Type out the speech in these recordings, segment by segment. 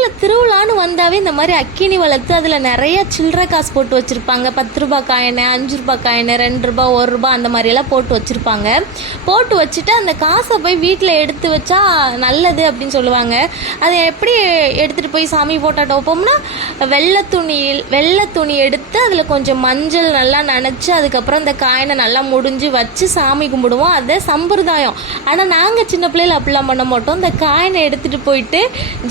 ஊரில் திருவிழான்னு வந்தாவே இந்த மாதிரி அக்கினி வளர்த்து அதில் நிறைய சில்லறை காசு போட்டு வச்சுருப்பாங்க. பத்து ரூபா காயினு அஞ்சு ரூபா காயினு ரெண்டு ரூபாய் ஒரு ரூபா அந்த மாதிரியெல்லாம் போட்டு வச்சுருப்பாங்க. போட்டு வச்சுட்டு அந்த காசை போய் வீட்டில் எடுத்து வச்சா நல்லது அப்படின்னு சொல்லுவாங்க. அதை எப்படி எடுத்துகிட்டு போய் சாமி போட்டாட்ட வைப்போம்னா வெள்ளை துணியில் வெள்ளை துணி எடுத்து எடுத்து அதில் கொஞ்சம் மஞ்சள் நல்லா நினச்சி அதுக்கப்புறம் அந்த காயினை நல்லா முடிஞ்சு வச்சு சாமி கும்பிடுவோம். அதே சம்பிரதாயம். ஆனால் நாங்கள் சின்ன பிள்ளைல அப்படிலாம் பண்ண மாட்டோம். இந்த காயினை எடுத்துகிட்டு போயிட்டு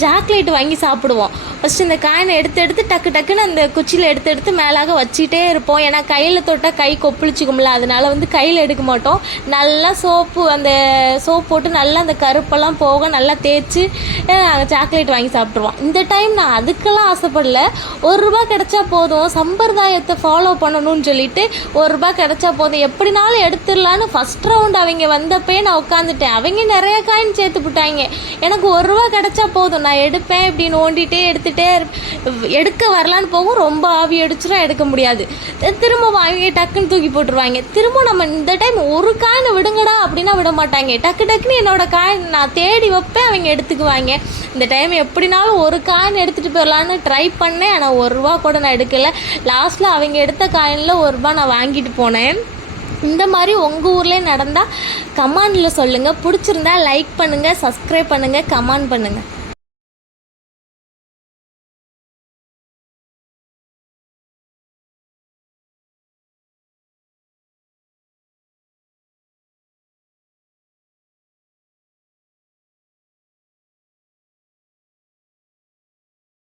சாக்லேட் வாங்கி சாப்பிடுவோம். ஃபஸ்ட்டு இந்த காயினை எடுத்து எடுத்து டக்கு டக்குன்னு அந்த குச்சியில் எடுத்து எடுத்து மேலாக வச்சுக்கிட்டே இருப்போம். ஏன்னா கையில் தொட்டால் கை கொப்பளிச்சிக்கும்ல அதனால வந்து கையில் எடுக்க மாட்டோம். நல்லா சோப்பு அந்த சோப் போட்டு நல்லா அந்த கருப்பெல்லாம் போக நல்லா தேய்ச்சி நாங்கள் சாக்லேட் வாங்கி சாப்பிட்ருவோம் இந்த டைம் நான் அதுக்கெல்லாம் ஆசைப்படல. ஒரு ரூபா கிடைச்சா போதும். சம்பிரதாயத்தை ஃபாலோ பண்ணணும்னு சொல்லிட்டு ஒரு ரூபா கிடைச்சா போதும். எப்படினாலும் எடுத்துடலான்னு ஃபஸ்ட் ரவுண்ட் அவங்க வந்தப்பே நான் உட்காந்துட்டேன் அவங்க நிறைய காயின் சேர்த்து விட்டாங்க எனக்கு ஒரு ரூபா கிடைச்சா போதும். நான் எடுப்பேன் இப்படி எடுத்து எடுத்துகிட்டே எடுக்க வரலான்னு போகும் ரொம்ப ஆவி அடிச்சிடும் எடுக்க முடியாது. திரும்ப வாங்கி டக்குன்னு தூக்கி போட்டுருவாங்க. திரும்ப நம்ம இந்த டைம் ஒரு காயினை விடுங்கடா அப்படின்னா விட மாட்டாங்க. டக்கு டக்குன்னு என்னோட காயின் நான் தேடி வைப்பேன் அவங்க எடுத்துக்குவாங்க. இந்த டைம் எப்படினாலும் ஒரு காயின் எடுத்துகிட்டு போயிடலான்னு ட்ரை பண்ணேன். ஆனால் ஒரு ரூபா கூட நான் எடுக்கலை. லாஸ்ட்டில் அவங்க எடுத்த காயினில் ஒரு ரூபா நான் வாங்கிட்டு போனேன். இந்த மாதிரி உங்கள் ஊர்லேயே நடந்தால் கமாண்டில் சொல்லுங்கள் பிடிச்சிருந்தா லைக் பண்ணுங்கள் சப்ஸ்கிரைப் பண்ணுங்கள் கமெண்ட் பண்ணுங்கள்